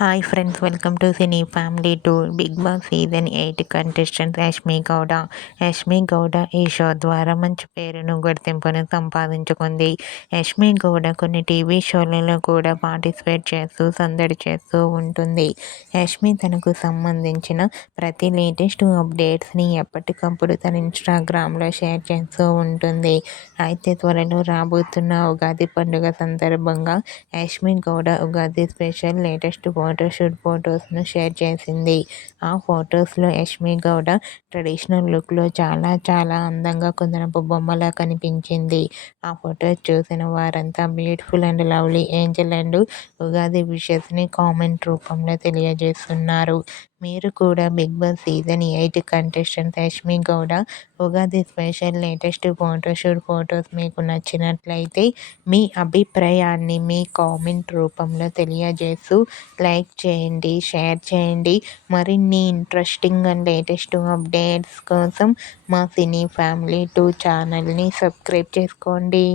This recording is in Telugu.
Hi friends, welcome to cine family tour. Big Boss season 8 contestant Yashmi Gowda. Yashmi Gowda ఈ షో ద్వారా మంచి పేరును, గుర్తింపును సంపాదించుకుంది. యష్మి గౌడ కొన్ని టీవీ షోలలో కూడా పార్టిసిపేట్ చేస్తూ సందడి చేస్తూ ఉంటుంది. యష్మి తనకు సంబంధించిన ప్రతి లేటెస్ట్ అప్డేట్స్ని ఎప్పటికప్పుడు తన ఇన్స్టాగ్రామ్లో షేర్ చేస్తూ ఉంటుంది. అయితే త్వరలో రాబోతున్న ఉగాది పండుగ సందర్భంగా Yashmi Gowda Ugadi special latest photoshoot ఫొటోస్ను షేర్ చేసింది. ఆ ఫొటోస్లో యష్మి గౌడ ట్రెడిషనల్ లుక్లో చాలా అందంగా కుందనపు బొమ్మలా కనిపించింది. ఆ ఫొటోస్ చూసిన వారంతా beautiful and lovely angel and Ugadi విషెస్ని కామెంట్ రూపంలో తెలియజేస్తున్నారు. మీరు కూడా Big Boss season 8 contestant Yashmi Gowda Ugadi special latest photoshoot photos మీకు నచ్చినట్లయితే మీ అభిప్రాయాన్ని మీ కామెంట్ రూపంలో తెలియజేస్తూ లైక్ చేయండి, షేర్ చేయండి. మరిన్ని ఇంట్రెస్టింగ్ అండ్ లేటెస్ట్ అప్డేట్స్ కోసం మా సినీ ఫ్యామిలీ 2 ఛానల్ని సబ్స్క్రైబ్ చేసుకోండి.